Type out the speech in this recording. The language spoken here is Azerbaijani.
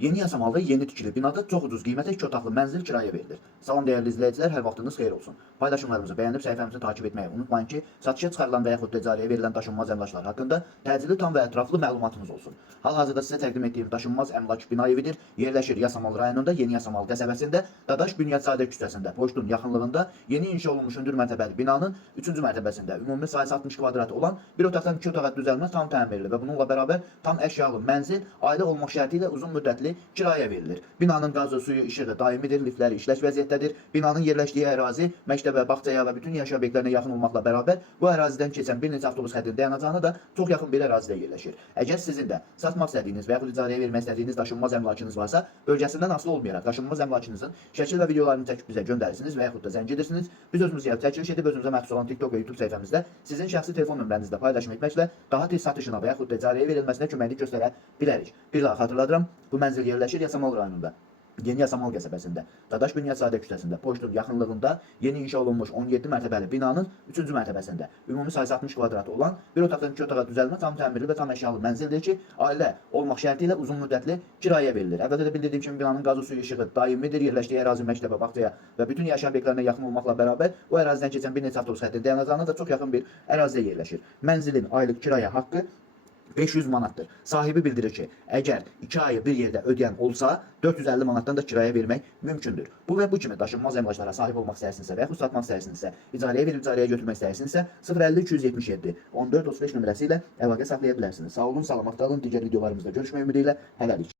Yeni yasamalda yeni tikili binada çox ucuz qiymətə 2 otaqlı mənzil kiraya verilir. Salam dəyərli izləyicilər, hər vaxtınız xeyir olsun. Paylaşımlarımızı bəyənib səhifəmizi takip etməyi unutmayın ki, satışa çıxarılan və yaxud da icarəyə verilən daşınmaz əmlaklar haqqında təcili, tam və ətraflı məlumatınız olsun. Hal-hazırda sizə təqdim etdiyim daşınmaz əmlak bina evidir. Yerləşir Yasamal rayonunda, Yeni Yasamal qəsəbəsində, Dadaş Bünyadzadə küçəsində, poçtun yaxınlığında yeni inşa olunmuş hündür mərtəbəli binanın 3-cü mərtəbəsində ümumi sayısı 60 kvadrat olan bir otaqdan 2 otağa düzəlmə tam təmirli və bununla bərabər tam əşyalı mənzil ailə olmaq şərti ilə uzun müddətli kiraya verilir. Binanın qazı, suyu, işığı daimidir, liftləri işləş vəziyyətdədir. Binanın yerləşdiyi ərazi məktəbə, bağçaya və bütün yaşayış obyektlərinə yaxın olmaqla bərabər bu ərazidən keçən bir neçə avtobus xəttinin dayanacağına da çox yaxın bir ərazidə yerləşir. Əgər sizin də satmaq istədiyiniz və yaxud icarəyə vermək istədiyiniz daşınmaz əmlakınız varsa, bölgəsindən asılı olmayaraq daşınmaz əmlakınızın şəkil və videolarını çəkib bizə göndərirsiniz və yaxud da zəng edirsiniz. Biz özümüz gəlib çəkiliş edib özümüzə məxsus olan TikTok və YouTube səhifəmizdə sizin şəxsi telefon nömrənizlə paylaşım etməklə daha tez satışına və yaxud da icarəyə verilməsinə köməklik göstərə bilərik. Bir daha xatırladıram, bu mənzil yerləşir Yasamal rayonunda. Yeni Yasamal qəsəbəsində, Dadaş Bünyadzadə küçəsində, poçtun yaxınlığında yeni inşa olunmuş 17 mərtəbəli binanın 3-cü mərtəbəsində ümumi sayısı 60 kvadrat olan bir otaqdan 2 otağa düzəlmə tam təmirli və tam əşyalı mənzildir ki, ailə olmaq şərti ilə uzun müddətli kiraya verilir. Əvvəldə də bildirdiyim kimi binanın qazı, suyu, işığı daimidir, yerləşdiyi ərazi məktəbə, bağçaya və bütün yaşayış obyektlərinə yaxın olmaqla bərabər bu ərazidən keçən bir neçə avtobus xəttinin dayanacağına da çox yaxın bir ərazidə yerləşir. Mənzilin aylıq kiraya haqqı 500 manatdır. Sahibi bildirir ki, əgər 2 ayı bir yerdə ödəyən olsa, 450 manatdan da kiraya vermək mümkündür. Bu və bu kimi daşınmaz əmlaklara sahib olmaq istəyirsinizsə və yaxud satmaq istəyirsinizsə, icarəyə verib icarəyə götürmək istəyirsinizsə, 050 277 14 35 nömrəsi ilə əlaqə saxlaya bilərsiniz. Sağ olun, salamat qalın. Digər videolarımızda görüşmək ümidi ilə hələlik.